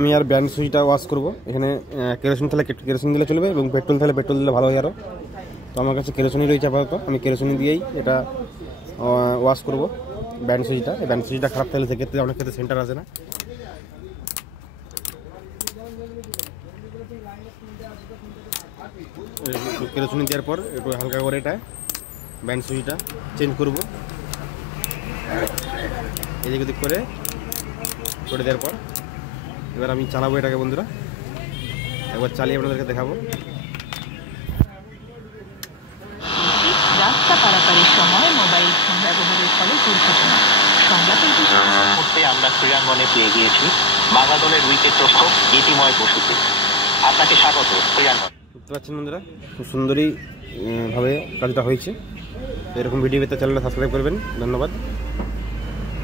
আমি আর ব্যান্ড সুইচটা ওয়াশ করবো। এখানে কেরোসিন তাহলে কেরোসিন দিলে চলবে এবং পেট্রোল তাহলে পেট্রোল দিলে ভালো হয় আরও। তো আমার কাছে কেরোসিনই রয়েছে আপাতত, আমি কেরোসিন দিয়েই এটা ওয়াশ করব ব্যান্ড সুইচটা। এই ব্যান্ড সুইচটা খারাপ থাকলে সেক্ষেত্রে অনেক ক্ষেত্রে সেন্টার আসে না। কেরোসিন দেওয়ার পর একটু হালকা করে এটা ব্যান্ড সুইচটা চেঞ্জ করবো এদিক ওদিক করে দেওয়ার পর এবার আমি চালাবো এটাকে বন্ধুরা, একবার চালিয়ে আপনাদেরকে দেখাবো। রাস্তা পারাপারের সময় মোবাইল ফোন ব্যবহারের ফলে দুর্ঘটনা সংবাদের মুহূর্তে আমরা ক্রীড়াঙ্গনে পেয়ে গিয়েছি বাংলা দলের উইকেট রক্ষক গীতিময় বসুকে। আপনাকে স্বাগত ক্রীড়াঙ্গন। বুঝতে পারছেন বন্ধুরা, খুব সুন্দরই ভাবে কাজটা হয়েছে। এরকম ভিডিও পেতে চ্যানেলটা সাবস্ক্রাইব করবেন। ধন্যবাদ।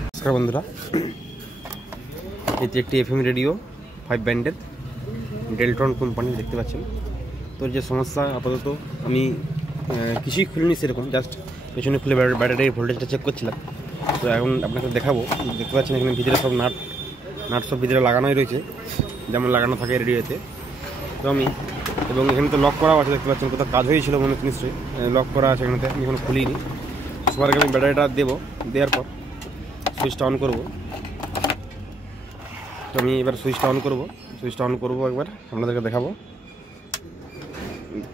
নমস্কার বন্ধুরা, এটি একটি এফএম রেডিও 5 ব্যান্ডের ডেলটন কোম্পানি দেখতে পাচ্ছেন। তোর যে সমস্যা আপাতত আমি কিছুই খুলিনি সেরকম, জাস্ট পেছনে খুলে ব্যাটারির ভোল্টেজটা চেক করছিলাম। তো এখন আপনাকে দেখাবো। দেখতে পাচ্ছেন এখানে ভিতরে সব নাট সব ভিতরে লাগানোই রয়েছে, যেমন লাগানো থাকে রেডিওতে। তো আমি এবং এখানে তো লক করাও আছে, দেখতে পাচ্ছেন কোথাও কাজ হয়েছিল মনে হচ্ছে নিশ্চয়ই, লক করা আছে এখানেতে। আমি এখন খুলিনি। সবার আগে আমি ব্যাটারিটা দেবো, দেওয়ার পর সুইচটা অন করবো। তো আমি এবার সুইচটা অন করবো একবার আপনাদেরকে দেখাবো।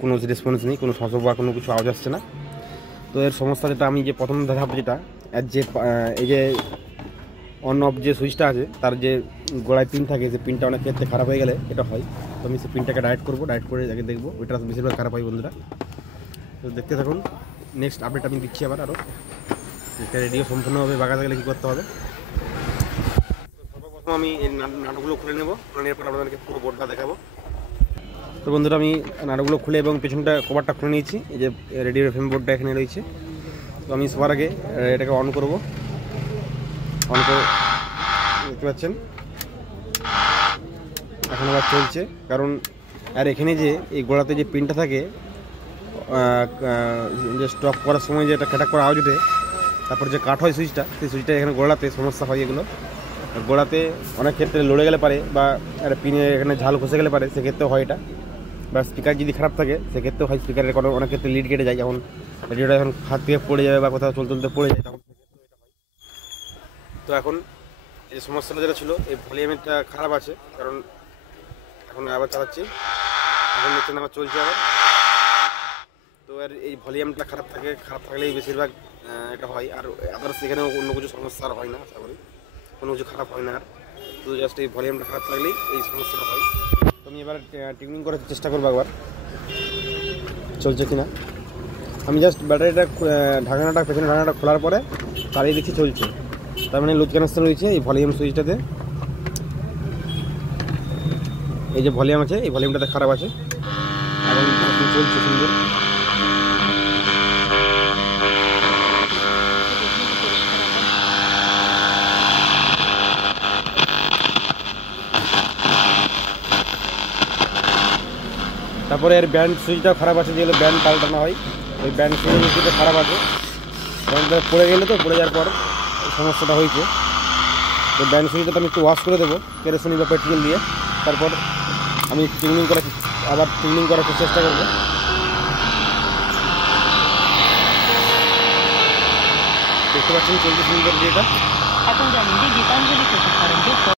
কোনো রেসপন্স নেই, কোনো শব্দ বা কোনো কিছু আওয়াজ আসছে না। তো এর সমস্যা যেটা আমি যে প্রথম দেখাবো, যেটা এর যে এই যে অন অফ যে সুইচটা আছে তার যে গোড়ায় পিন থাকে, যে পিনটা অনেক ক্ষেত্রে খারাপ হয়ে গেলে এটা হয়। তো আমি সেই পিনটাকে ডায়েট করবো, ডায়েট করে আগে দেখবো, ওইটা বেশিরভাগ খারাপ হয় বন্ধুরা। তো দেখতে থাকুন, নেক্সট আপডেট আমি দিচ্ছি আবার আরও। এটা রেডিও সম্পূর্ণভাবে বাগাতে গেলে কী করতে হবে। সর্বপ্রথম আমি এই নাটগুলো খুলে নেবো, খুলে নেওয়ার পর আপনাদেরকে পুরো বোর্ডটা দেখাবো। তো বন্ধুরা আমি নাটগুলো খুলে এবং পেছনটা কভারটা খুলে নিয়েছি। এই যে রেডিও এফএম বোর্ডটা এখানে রয়েছে। তো আমি সবার আগে এটাকে অন করব। অন করে দেখতে পাচ্ছেন এখন আবার চলছে, কারণ আর এখানে যে এই গোড়াতে যে পিনটা থাকে, যে স্টপ করার সময় যে এটা খেটাক করা আওয়াজ ওঠে, তারপর যে কাট হয় সুইচটা, সেই সুইচটা এখানে গোড়াতে সমস্যা হয়। এগুলো গোড়াতে অনেক ক্ষেত্রে লড়ে গেলে পারে, বা একটা পিনে এখানে ঝাল খসে গেলে পারে, সেক্ষেত্রেও হয় এটা। বা স্পিকার যদি খারাপ থাকে সেক্ষেত্রেও হয়, স্পিকারের কোনো অনেক ক্ষেত্রে লিড কেটে যায়, যখন রেডিওটা যখন হাত থেকে পড়ে যাবে বা কোথাও চলতে পড়ে যায়, তখন সেক্ষেত্রেও এটা হয়। তো এখন এই সমস্যাটা যেটা ছিল, এই ভলিউমটা খারাপ আছে, কারণ এখন আবার চালাচ্ছি, এখন দেখছেন আবার চলছে আবার। তো আর এই ভলিউমটা খারাপ থাকলেই বেশিরভাগ এটা হয়। আর আবার সেখানে অন্য কিছু সমস্যা আর হয় না, আশা করি কোনো কিছু খারাপ হয় না। আর শুধু জাস্ট এই ভলিউমটা খারাপ থাকলেই এই সমস্যাটা হয়। তো আমি এবার টিউনিং করার চেষ্টা করবো একবার, চলছে কিনা। আমি জাস্ট ব্যাটারিটা পেছনের ঢাকনাটা খোলার পরে চালিয়ে দিচ্ছি, চলছে। তার মানে লুজ কানেকশন রয়েছে এই ভলিউম সুইচটাতে। এই যে ভলিউম আছে, এই ভলিউমটাতে খারাপ আছে, এবং চলছে সুন্দর। তারপরে এর ব্যান্ড সুইচটাও খারাপ আছে, যেগুলো ব্যান্ড পাল্টানো হয়, ওই ব্যান্ড সুইচটা খারাপ আছে। ব্যান্ডটা পড়ে যাওয়ার পর এই সমস্যাটা হয়েছে। তো ব্যান্ড সুইচটা তো আমি একটু ওয়াশ করে দেবো কেরোসিন বা পেট্রোল দিয়ে। তারপর আমি টিউনিং করার চেষ্টা করবো। দেখতে পাচ্ছেন চলছে সুন্দর যেটা। এখন জানেন যে গীতাঞ্জলি প্রতিষ্ঠানকে